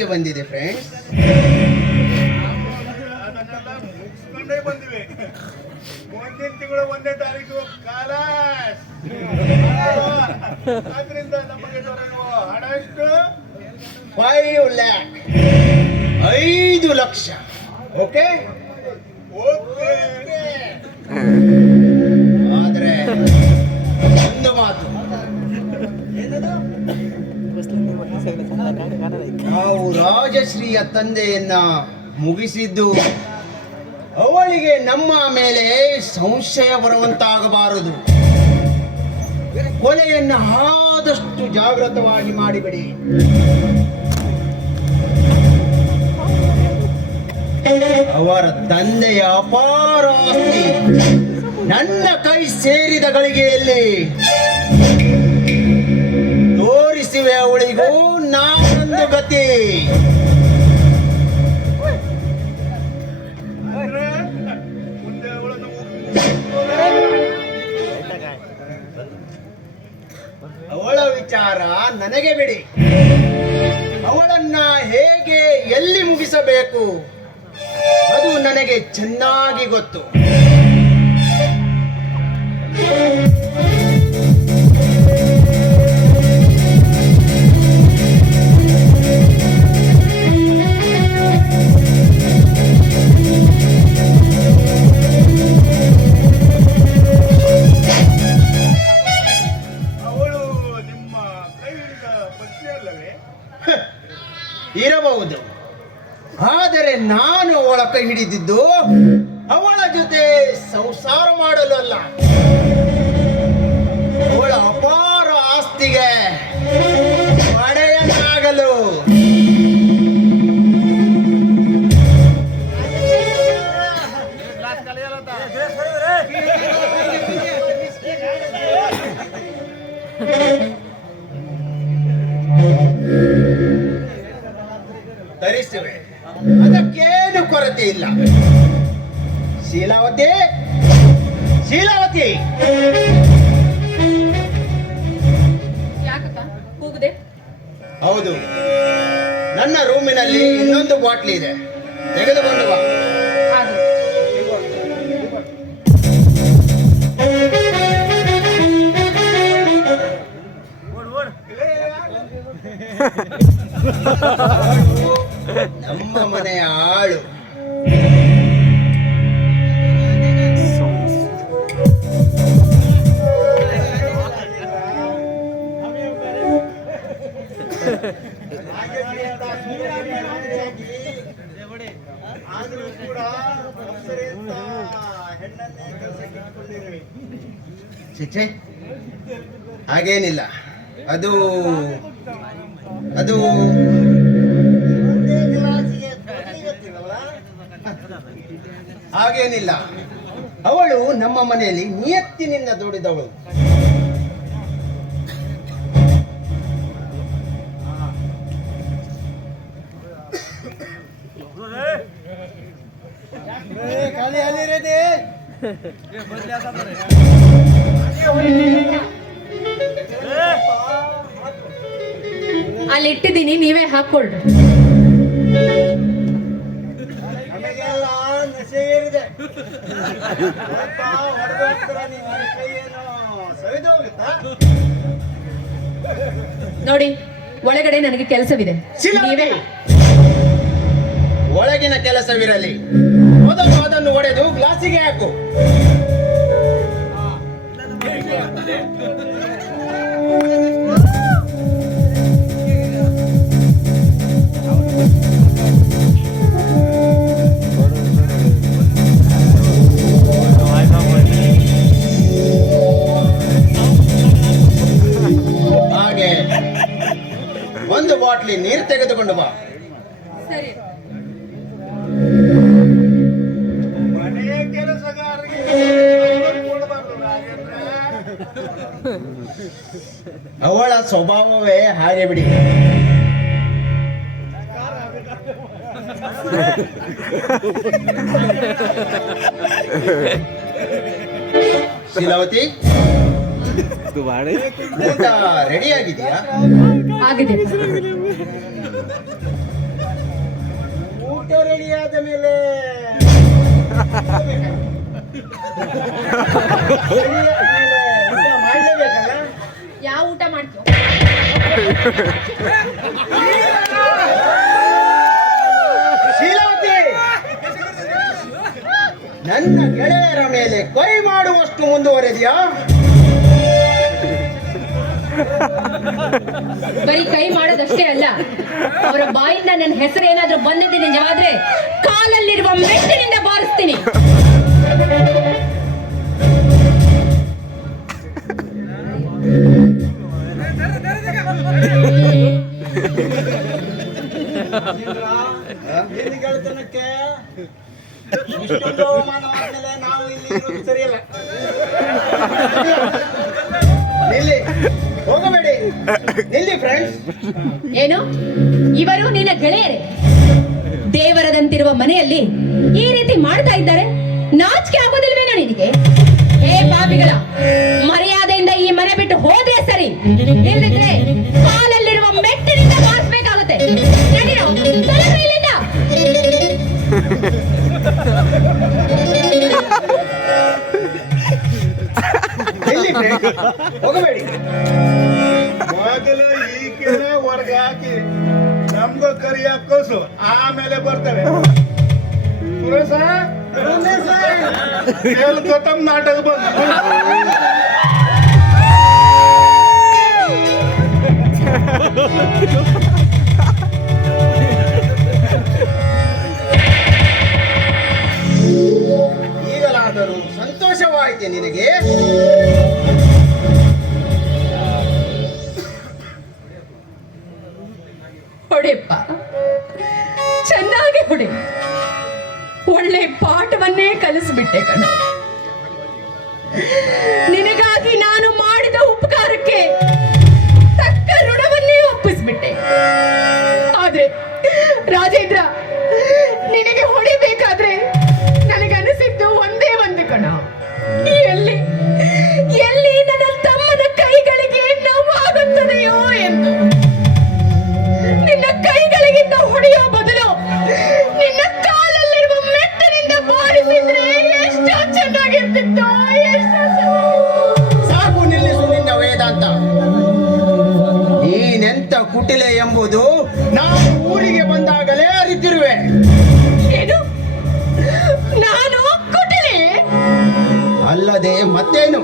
ಎಲ್ಲಿಗೆ ಬಂದಿದೆ ಫ್ರೆಂಡ್ಸ್? ಅದನ್ನೆಲ್ಲ ಮುಗಿಸ್ಕೊಂಡೇ ಬಂದಿವೆ. ಮುಂದಿನ ತಿಂಗಳು 1ನೇ ತಾರೀಕು ಕಾಲ. ಆದ್ರಿಂದ ನಮಗೆ ದೊರೆಯುವ ಹಣ ಎಷ್ಟು? 5 lakh, 5 ಲಕ್ಷ. Okay okay. ಆದ್ರೆ ಒಂದು ಮಾತು, ನಾವು ರಾಜಶ್ರೀಯ ತಂದೆಯನ್ನ ಮುಗಿಸಿದ್ದು ಅವಳಿಗೆ ನಮ್ಮ ಮೇಲೆ ಸಂಶಯ ಬರುವಂತಾಗಬಾರದು. ಕೊಲೆಯನ್ನು ಆದಷ್ಟು ಜಾಗೃತವಾಗಿ ಮಾಡಿಬಿಡಿ. ಅವರ ತಂದೆಯ ಅಪಾರ ಆಸ್ತಿ ನನ್ನ ಕೈ ಸೇರಿದ ಗಳಿಗೆಯಲ್ಲಿ ತೋರಿಸುವೆ ಅವಳಿಗೂ ನಾನೊಂದು ಗತಿ. ಅಂದ್ರೆ ಮುಂದೆ ಅವಳನ್ನು ಅವಳ ವಿಚಾರ ನನಗೆ ಬಿಡಿ. ಅವಳನ್ನ ಹೇಗೆ ಎಲ್ಲಿ ಮುಗಿಸಬೇಕು ಅದು ನನಗೆ ಚೆನ್ನಾಗಿ ಗೊತ್ತು. ಅವಳು ನಿಮ್ಮ ಕೈ ಹಿಡಿದ ಪತ್ನಿ ಅಲ್ಲವೇ? ಇರಬಹುದು, ಆದರೆ ನಾನು ಅವಳ ಕೈ ಹಿಡಿದಿದ್ದು ಅವಳ ಜೊತೆ ಸಂಸಾರ ಮಾಡಲು ಅಲ್ಲ, ಅವಳ ಅಪಾರ ಆಸ್ತಿಗೆ ಒಡೆಯನಾಗಲು. ತರಿಸುವೆ, ಅದಕ್ಕೇನು ಕೊರತೆ ಇಲ್ಲ. ಶೀಲಾವತಿ, ಶೀಲಾವತಿ, ಯಾಕಪ್ಪ ಕೂಗುದೆ? ಹೌದು, ನನ್ನ ರೂಮಿನಲ್ಲಿ ಇನ್ನೊಂದು ಬಾಟ್ಲಿ ಇದೆ, ತೆಗೆದುಕೊಂಡು ಬಾ. ಹಾಗೆ ನಮ್ಮ ಮನೆಯ ಆಳು. ಆದರೂ ಕೂಡ ಅಪ್ಸರೆಯಂತ ಹೆಣ್ಣನ್ನೇ ಕೆಲಸಕ್ಕೆ ಇಟ್ಕೊಂಡಿರುವೆ. ಚಿಚ್ಚೆ, ಹಾಗೇನಿಲ್ಲ. ಅದು ಅದು ಹಾಗೇನಿಲ್ಲ. ಅವಳು ನಮ್ಮ ಮನೆಯಲ್ಲಿ ನಿಯತ್ತಿನಿಂದ ದುಡಿದವಳು. ಅಲ್ಲಿ ಇಟ್ಟಿದ್ದೀನಿ, ನೀವೇ ಹಾಕೊಳ್ರಿ. ನಮಗೆಲ್ಲ ನಶೆ ಏರಿದೆ. ನಿಮ್ಮ ಕೈಯೇನು ಸವಿದು ಹೋಗುತ್ತಾ? ನೋಡಿ, ಒಳಗಡೆ ನನಗೆ ಕೆಲಸವಿದೆ. ನೀವೇ ಒಳಗಿನ ಕೆಲಸವಿರಲಿ, ಮೊದಲು ಅದನ್ನು ಒಡೆದು ಗ್ಲಾಸಿಗೆ ಹಾಕು. ಹಾಗೆ ಒಂದು ಬಾಟ್ಲಿ ನೀರು ತೆಗೆದುಕೊಂಡು ಬಾ. ಸರಿ. ಮನೆಯ ಕೆಲಸಗಾರರಿಗೆ ಕೊಡಬಾರ್ದು ರಾಜೇಂದ್ರ. ಅವಳ ಸ್ವಭಾವವೇ ಹಾಗೆ ಬಿಡಿ. ಶೀಲಾವತಿ, ಊಟ ರೆಡಿ ಆಗಿದೆಯಾ? ಆಗಿದೆ. ಊಟ ರೆಡಿ ಆದ ಮೇಲೆ ಊಟ ಮಾಡಲೇಬೇಕಲ್ಲ. ಯಾವ ಊಟ ಮಾಡ್ತೀವಿ? ಶೀಲಾವತಿ, ನನ್ನ ಗೆಳೆಯರ ಮೇಲೆ ಕೈ ಮಾಡುವಷ್ಟು ಮುಂದುವರೆದಿಯಾ? ಬರೀ ಕೈ ಮಾಡೋದಷ್ಟೇ ಅಲ್ಲ, ಅವರ ಬಾಯಿಂದ ನನ್ನ ಹೆಸರು ಏನಾದ್ರೂ ಬಂದಿದ್ದು ನಿಜವಾದ್ರೆ ಕಾಲಲ್ಲಿರುವ ಮೆಟ್ಟಿನಿಂದ ಬಾರಿಸ್ತೀನಿ. ನಿನ್ನ ಗೆಳೆತನಕ್ಕೆ ಇಷ್ಟೊಂದು ಅವಮಾನ ಆದ್ಮೇಲೆ ನಾವು ಇಲ್ಲಿ ಇರೋದು ಸರಿಯಲ್ಲ. ನಿಲ್ಲಿ, ಹೋಗಬೇಡಿ, ನಿಲ್ಲಿ ಫ್ರೆಂಡ್ಸ್. ಏನು, ಇವರು ನಿನ್ನ ಗೆಳೆಯರೇ? ದೇವರದಂತಿರುವ ಮನೆಯಲ್ಲಿ ಈ ರೀತಿ ಮಾಡ್ತಾ ಇದ್ದಾರೆ, ನಾಚಿಕೆ ಆಗೋದಿಲ್ವೇನೋ ನಿನಗೆ? ಏ ಪಾಪಿಗಳ, ಮರ್ಯಾದೆಯಿಂದ ಈ ಮನೆ ಬಿಟ್ಟು ಹೋದ್ರೆ ಸರಿ, ಇಲ್ಲದಿದ್ರೆ ಕಾಲಲ್ಲಿರುವ ಮೆಟ್ಟಿನಿಂದ ಬಾರಿಸ್ಬೇಕಾಗುತ್ತೆ. ನಡೀರೋ, ತೊಲಗು ಇಲ್ಲಿಂದ. ನಿಲ್ಲಿ ಫ್ರೆಂಡ್ಸ್, ಹೋಗಬೇಡಿ. ಮೊದಲು ಈಗಿನ ಹೊರಗೆ ಹಾಕಿ ನಮ್ಗೂ ಕರಿ ಹಾಕೋಸು, ಆಮೇಲೆ ಬರ್ತವೆ. ಸುರೇಶ ತಮ್ಮ ನಾಟಕ ಬಂದು ಈಗಲಾದರೂ ಸಂತೋಷವಾಯಿತೆ ನಿನಗೆ? ಹೊಡೆಯಪ್ಪ, ಚೆನ್ನಾಗಿ ಹೊಡೆ. ಒಳ್ಳೆ ಪಾಠವನ್ನೇ ಕಲಿಸ್ಬಿಟ್ಟೆ ಕಣ. ನಿನಗಾಗಿ ನಾನು ಮಾಡಿದ ಉಪಕಾರಕ್ಕೆ ತಕ್ಕ ಋಣವನ್ನೇ ಒಪ್ಪಿಸ್ಬಿಟ್ಟೆ. ಆದ್ರೆ ರಾಜೇಂದ್ರ, ನಿನಗೆ ಹೊಡಿಬೇಕಾದ್ರೆ ನನಗನಿಸಿದ್ದು ಒಂದೇ ಒಂದು ಕಣ. ಎಲ್ಲಿ ಎಲ್ಲಿ ನನ್ನ ತಮ್ಮನ ಕೈಗಳಿಗೆ ನೋವಾಗುತ್ತದೆಯೋ ಎಂದು. ನಿನ್ನ ಕೈಗಳಿಗಿಂತ ಹೊಡೆಯೋ ಬದಲು ನಿನ್ನ ಕಾಲಲ್ಲಿರುವ ಮೆಟ್ಟನಿಂದ ಬಾರಿಸಿದ್ರೆ ಎಷ್ಟೋ ಚೆನ್ನಾಗಿರ್ತಿತ್ತು, ಎಷ್ಟೋ ಚೆನ್ನಾಗಿ. ಸಾಕು, ನಿಲ್ಲಿಸು ನಿನ್ನ ವೇದಾಂತ. ನೀನೆಂತ ಕುಟಿಲೆ ಎಂಬುದು ನಾನು ಊರಿಗೆ ಬಂದಾಗಲೇ ಅರಿತಿರುವೆ. ಏನು, ನಾನು ಕುಟಿಲೆ? ಅಲ್ಲದೆ ಮತ್ತೇನು?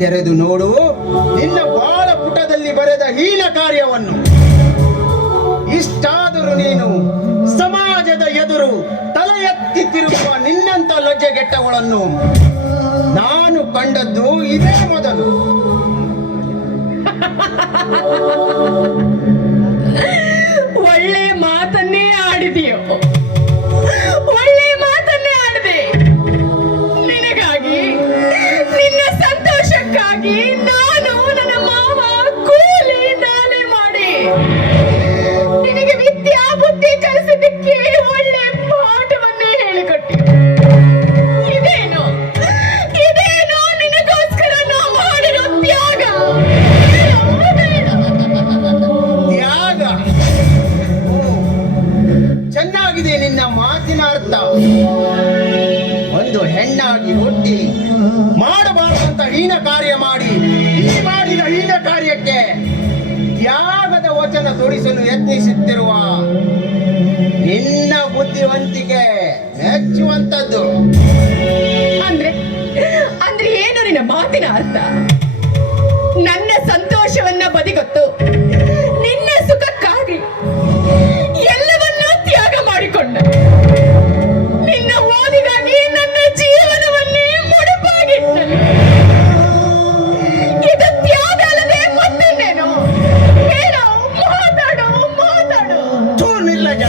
ತೆರೆದು ನೋಡು ನಿನ್ನ ಬಾಳ ಪುಟದಲ್ಲಿ ಬರೆದ ಹೀನ ಕಾರ್ಯವನ್ನು. ಇಷ್ಟಾದರೂ ನೀನು ಸಮಾಜದ ಎದುರು ತಲೆ ಎತ್ತಿ ತಿರುಗುವ ನಿನ್ನಂತ ಲಜ್ಜೆಗೆಟ್ಟಗಳನ್ನು ನಾನು ಕಂಡದ್ದು ಇದೇ ಮೊದಲು. ಒಳ್ಳೆ ಮಾತನ್ನೇ ಆಡಿದೆಯೋ, ಒಳ್ಳೆ ಮಾತನ್ನೇ ಆಡಿದೆ. ನಿನಗಾಗಿ, ನಿನ್ನ ಸಂತೋಷಕ್ಕಾಗಿ ನಾನು ನನ್ನ ಮಾವ ಕೂಲಿ ನಾಲೆ ಮಾಡಿ ನಿನಗೆ ವಿದ್ಯಾ ಬುದ್ಧಿ ಕಲಿಸಿದ್ದಕ್ಕೆ ಒಳ್ಳೆ ಪಾಠವನ್ನೇ ಹೇಳಿಕೊಟ್ಟೆ. ಇದೇನು ಇದೇನು ನಿನಗೋಸ್ಕರ ನಾವು ಮಾಡಿರೋ ತ್ಯಾಗ? ತ್ಯಾಗ? ಚೆನ್ನಾಗಿದೆ ನಿನ್ನ ಮಾತಿನ ಅರ್ಥ. ಒಂದು ಹೆಣ್ಣಾಗಿ ಹುಟ್ಟಿ ಮಾಡಬಾರದಂತ ಹೀನ ಕಾರ್ಯ ಮಾಡಿ ಈ ಮಾಡಿದ ಹೀನ ಕಾರ್ಯಕ್ಕೆ ತ್ಯಾಗದ ವಚನ ತೋರಿಸಲು ಯತ್ನಿಸುತ್ತಿರುವ ನಿನ್ನ ಬುದ್ಧಿವಂತಿಕೆ ಮೆಚ್ಚುವಂತದ್ದು. ಅಂದ್ರೆ ಅಂದ್ರೆ ಏನು ನಿನ್ನ ಮಾತಿನ ಅರ್ಥ? ನನ್ನ ಸಂತೋಷವನ್ನ ಬದಿಗೊತ್ತು ನಿನ್ನ ಸುಖಕ್ಕಾಗಿ ಎಲ್ಲವನ್ನೂ ತ್ಯಾಗ ಮಾಡಿಕೊಂಡ. ನಿನ್ನ ಓದಿಗಾಗಿ ನನ್ನ ಜೀವನವನ್ನೇ ಮುಡುಪಾಗಿಟ್ಟನು. ಇದು ತ್ಯಾಗ ಅಲ್ಲದೆ ಮತ್ತೇನೇನು? ಹೇಳೋ, ಮಾತಾಡೋ, ಮಾತಾಡೋ. ಥೂ, ನಿರ್ಲಜ್ಜ.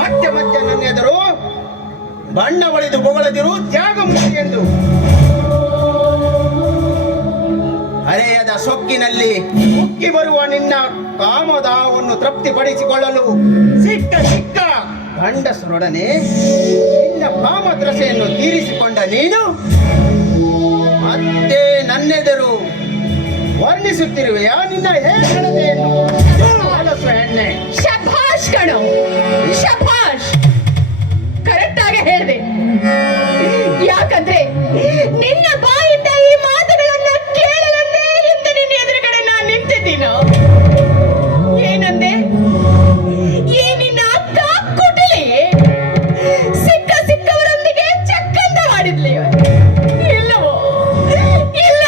ಮತ್ತೆ ಮತ್ತೆ ನನ್ನ ಎದುರು ಬಣ್ಣ ಬಳಿದು ಬೊಗಳದಿರು ತ್ಯಾಗ ಮುಕ್ತಿ ಎಂದು. ಹರೆಯದ ಸೊಕ್ಕಿನಲ್ಲಿ ಉಕ್ಕಿ ಬರುವ ನಿನ್ನ ಕಾಮದಾಹವನ್ನು ತೃಪ್ತಿಪಡಿಸಿಕೊಳ್ಳಲು ಸಿಕ್ಕ ಸಿಕ್ಕ ಗಂಡಸರೊಡನೆ ನಿನ್ನ ಕಾಮದ್ರಸೆಯನ್ನು ತೀರಿಸಿಕೊಂಡ ನೀನು ಮತ್ತೆ ನನ್ನೆದುರು ವರ್ಣಿಸುತ್ತಿರುವೆಯಾ ನಿನ್ನ ಹೇಳತೆಯನ್ನು? ಹೊಲಸು ಹೆಣ್ಣೆ. ಶಭಾಷ್ ಕಣೋ, ಶಭಾಷ್, ಕರೆಕ್ಟ್ ಆಗಿ ಹೇಳಿದೆ. ಯಾಕಂದ್ರೆ ನಿನ್ನ ಬಾಯಿಂದ ಈ ಮಾತುಗಳನ್ನ ಕೇಳಲಂದೇ ಇಂದು ನಿನ್ನ ಎದುರುಗಡೆ ನಾನು ನಿಂತಿದ್ದೀನೋ. ಏನಂದೆ? ಈ ನಿನ್ನ ಅಕ್ಕ ಕುಟಲಿ ಸಿಕ್ಕವರೊಂದಿಗೆ ಚಕ್ಕಂದ ಮಾಡಿದ್ಲಿ. ಇಲ್ಲವೋ? ಇಲ್ಲ,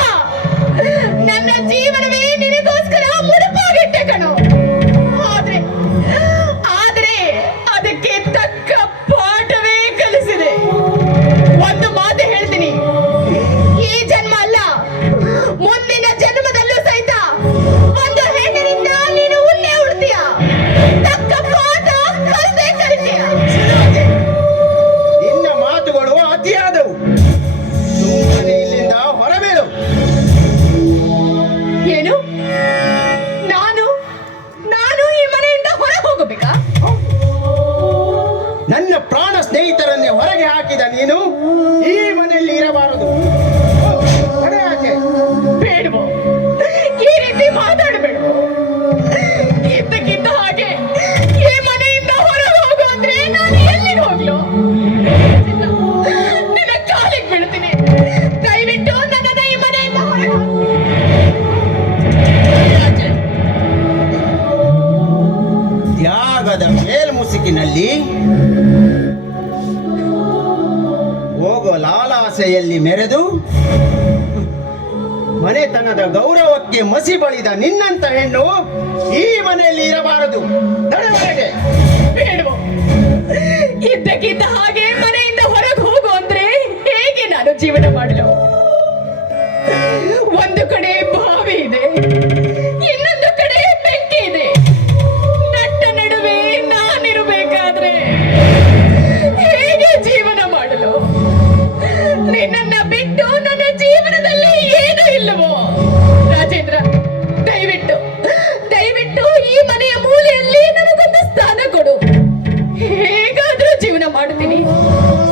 ನನ್ನ ಜೀವನವೇ ನಿನಗೋಸ್ಕರ ಮುಡುಪಾಗಿಟ್ಟೆ ಕಣೋ. ಆದ್ರೆ ಅದಕ್ಕೆ ತಕ್ಕ ಪಾಠವೇ ಕಲಿಸಿದೆ. ಒಂದು ಮಾತು ಹೇಳ್ತೀನಿ, ಈ ಜನ್ಮ ಅಲ್ಲ, ಮುಂದಿನ ಜನ್ಮದಲ್ಲೂ ಸಹಿತ ಒಂದು ಹೆಣ್ಣಿನಿಂದ ನೀನು ಉಣ್ಣೆ ಉಡ್ತೀಯ, ತಕ್ಕ ಪಾಠ ಕಲಿಸೇ ಕಲಿತೀಯ. ನಿನ್ನ ಮಾತುಗಳು ಅತಿಯಾದವು. ಸುಮ್ಮನೆ ಇಲ್ಲಿಂದ ಹೊರಬೀಳು. ಏನು? ನಾನು ಈ ಮನೆಯಿಂದ ಹೊರ ಹೋಗಬೇಕಾ? ನನ್ನ ಪ್ರಾಣ ಸ್ನೇಹಿತರನ್ನೇ ಹೊರಗೆ ಹಾಕಿದ ನೀನು ಈ ಮನೆಯಲ್ಲಿ ಇರಬಾರದು. ಹೊರೆ ಆಚೆ. ಬೇಡವೋ, ಈ ರೀತಿ ಮಾತಾಡಬೇಡವೋ. ಇದ್ದಕ್ಕಿದ್ದ ಹಾಗೆ ಈ ಮನೆಯಿಂದ ಹೊರಗೆ ಹೋಗು ಅಂದ್ರೆ ನಾನು ಎಲ್ಲಿಗೆ ಹೋಗ್ಲು? ನಿನ್ನ ಕಾಲಿಗೆ ಬೀಳ್ತೀನಿ. ದಯವಿಟ್ಟು ನನ್ನನ್ನ ಈ ಮನೆಯಿಂದ ಹೊರಗೆ ಹಾಕು. ತ್ಯಾಗದ ಮೇಲ್ಮುಸುಕಿನಲ್ಲಿ ಹೋಗೋ ಲಾಲಾಸೆಯಲ್ಲಿ ಮೆರೆದು ಮನೆತನದ ಗೌರವಕ್ಕೆ ಮಸಿ ಬಳಿದ ನಿನ್ನಂತ ಹೆಣ್ಣು ಈ ಮನೆಯಲ್ಲಿ ಇರಬಾರದು. ತಡೆವರೆಗೆ. ಬೇಡವೋ, ಇದ್ದಕ್ಕಿದ್ದ ಹಾಗೆ ಮನೆಯಿಂದ ಹೊರಗೆ ಹೋಗು ಅಂದ್ರೆ ಹೇಗೆ ನಾನು ಜೀವನ ಮಾಡಲು? ಒಂದು ಕಡೆ ಬಾವಿ ಇದೆ, ಇನ್ನೊಂದು ಕಡೆ ಬೆಂಕಿ ಇದೆ. ನಟ್ಟ ನಡುವೆ ನಾನಿರಬೇಕಾದ್ರೆ ಹೇಗೆ ಜೀವನ ಮಾಡಲು? ನಿನ್ನನ್ನ ಬಿಟ್ಟು ನನ್ನ ಜೀವನದಲ್ಲಿ ಏನೂ ಇಲ್ಲವೋ? ರಾಜೇಂದ್ರ, ದಯವಿಟ್ಟು ಈ ಮನೆಯ ಮೂಲೆಯಲ್ಲಿ ನನಗೊಂದು ಸ್ಥಾನ ಕೊಡು. ಹೇಗಾದ್ರೂ ಜೀವನ ಮಾಡ್ತೀನಿ.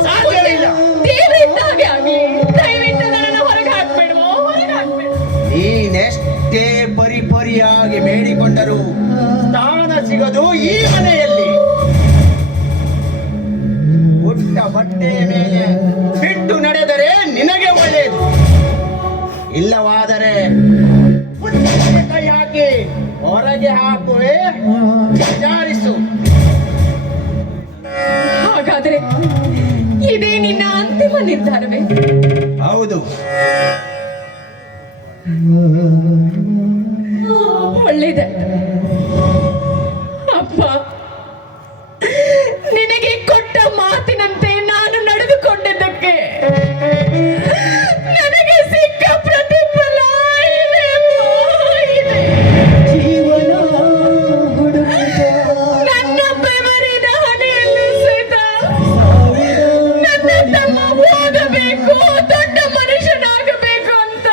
ಸಾಧ್ಯವಿಲ್ಲ. ದೇವರಿಂದ ಹಾಗೆ ಆಗ್ಲಿ. ದಯವಿಟ್ಟು ನನ್ನನ್ನು ಹೊರಗೆ ಹಾಕ್ಬೇಡವೋ, ಹೊರಗೆ ಹಾಕ್ಬೇಡ. ನೀನೆಷ್ಟೇ ಪರಿಪರಿಯಾಗಿ ಬೇಡಿಕೊಂಡರೂ ಸ್ಥಾನ ಸಿಗದು ಈ ಮನೆಯಲ್ಲಿ. ಉಟ್ಟ ಬಟ್ಟೆಯ ಮೇಲೆ ಬಿಟ್ಟು ನಡೆದರೆ ನಿನಗೆ ಒಳ್ಳೆಯದು. ಇಲ್ಲವಾದರೆ ಪುಸ್ತಕಕ್ಕೆ ಕೈ ಹಾಕಿ ಹೊರಗೆ ಹಾಕುವೆ. ವಿಚಾರಿಸು. ಹಾಗಾದ್ರೆ ಇದೇ ನಿನ್ನ ಅಂತಿಮ ನಿರ್ಧಾರವೇ? ಹೌದು. ಒಳ್ಳೆಯದಾಯ್ತು. ಅಪ್ಪ, ನಿನಗೆ ಕೊಟ್ಟ ಮಾತಿನಂತೆ ನಾನು ನಡೆದುಕೊಂಡಿದ್ದಕ್ಕೆ ನನಗೆ ಸಿಕ್ಕ ಪ್ರತಿಫಲ ಇದೆ. ನನ್ನ ಬೆವರಿನ ಹಣೆಯಲ್ಲಿ ಸಹಿತ ನನ್ನ ತಮ್ಮ ಓದಬೇಕು, ದೊಡ್ಡ ಮನುಷ್ಯನಾಗಬೇಕು ಅಂತ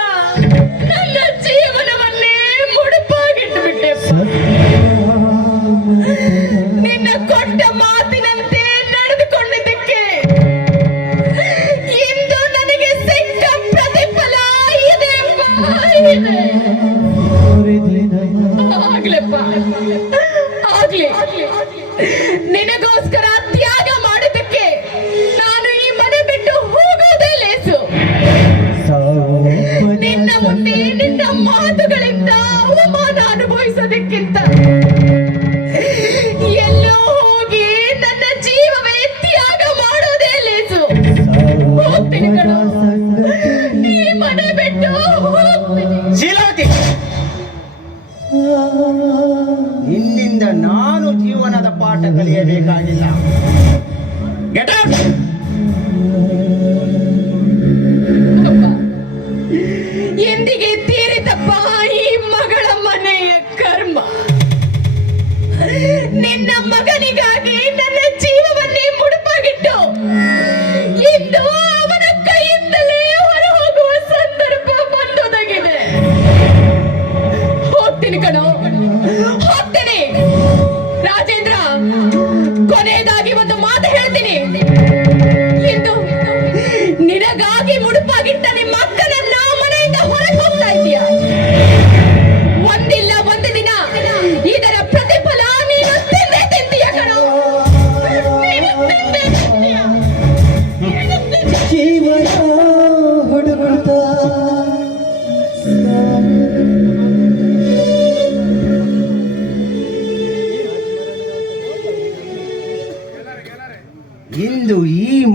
ನನ್ನ ಜೀವನವನ್ನೇ ಮುಡುಪಾಗಿಟ್ಟುಬಿಟ್ಟೆ. ನಿನ್ನ ಕೊಟ್ಟ ಮಾತಿನಂತೆ ನಡೆದುಕೊಂಡಿದ್ದಕ್ಕೆ ಇಂದು ನನಗೆ ಸಿಕ್ಕ ಪ್ರತಿಫಲ ಇದೆ. ಆಗ್ಲಪ್ಪ, ಆಗ್ಲಿ. ನಿನಗೋಸ್ಕರ ತ್ಯಾಗ ಮಾಡಿದ್ದಕ್ಕೆ ನಾನು ಈ ಮನೆ ಬಿಟ್ಟು ಹೋಗೋದೇ ಲೇಸು. ನಿನ್ನ ಮುಂದೆ ನಿನ್ನ ಮಾತುಗಳಿಂದ ಅವಮಾನ ಅನುಭವಿಸೋದಕ್ಕಿಂತ ಎಲ್ಲೋ ಹೋಗಿ ನನ್ನ ಜೀವವೇ ತ್ಯಾಗ ಮಾಡೋದೇ ಲೇಸು. ಹೋಗ್ತೀನಿ ಕಣೋ, ಈ ಮನೆ ಬಿಟ್ಟು ಹೋಗ್ತೀನಿ. ಶೀಲಾವತಿ, ನಿನ್ನಿಂದ ನಾನು ಜೀವನದ ಪಾಠ ಕಲಿಯಬೇಕಾಗಿಲ್ಲ. Get out. ಅಪ್ಪ, ಎಂದಿಗೆ ತೀರಿತಪ್ಪ ಈ ಮಗಳ ಮನೆಯ ಕರ್ಮ. ನಿನ್ನ ಮಗನಿಗಾಗಿ ನನ್ನ ಜೀವವನ್ನೇ ಮುಡುಪಾಗಿಟ್ಟು ಇಂದು ಅವನ ಕೈಯಿಂದಲೇ ಹೊರ ಹೋಗುವ ಸಂದರ್ಭ ಬಂದೊದಗಿದೆ. ಹೋಗ್ತೀನಿ ಕಣೋ, ಹೋಗ್ತೀನಿ. ರಾಜೇಂದ್ರ, ಕೊನೆ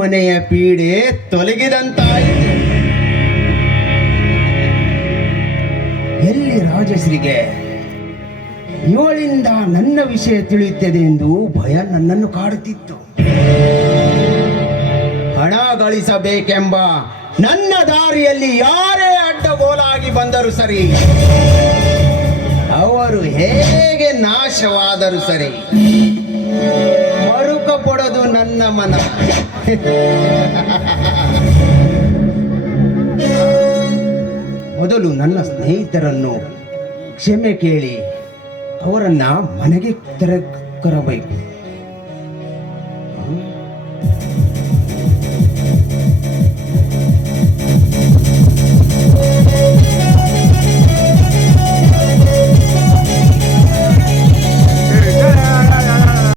ಮನೆಯ ಪೀಡೆ ತೊಲಗಿದಂತಾಯಿತು. ಎಲ್ಲಿ ರಾಜಶ್ರೀಗೆ ಇವಳಿಂದ ನನ್ನ ವಿಷಯ ತಿಳಿಯುತ್ತದೆ ಎಂದು ಭಯ ನನ್ನನ್ನು ಕಾಡುತ್ತಿತ್ತು. ಹಣ ಗಳಿಸಬೇಕೆಂಬ ನನ್ನ ದಾರಿಯಲ್ಲಿ ಯಾರೇ ಅಡ್ಡಗೋಲಾಗಿ ಬಂದರೂ ಸರಿ, ಅವರು ಹೇಗೆ ನಾಶವಾದರೂ ಸರಿ, ಮರುಕ ಪಡೋದು ನನ್ನ ಮನ. ಮೊದಲು ನನ್ನ ಸ್ನೇಹಿತರನ್ನು ಕ್ಷಮೆ ಕೇಳಿ ಅವರನ್ನ ಮನೆಗೆ ಕರಬೇಕು.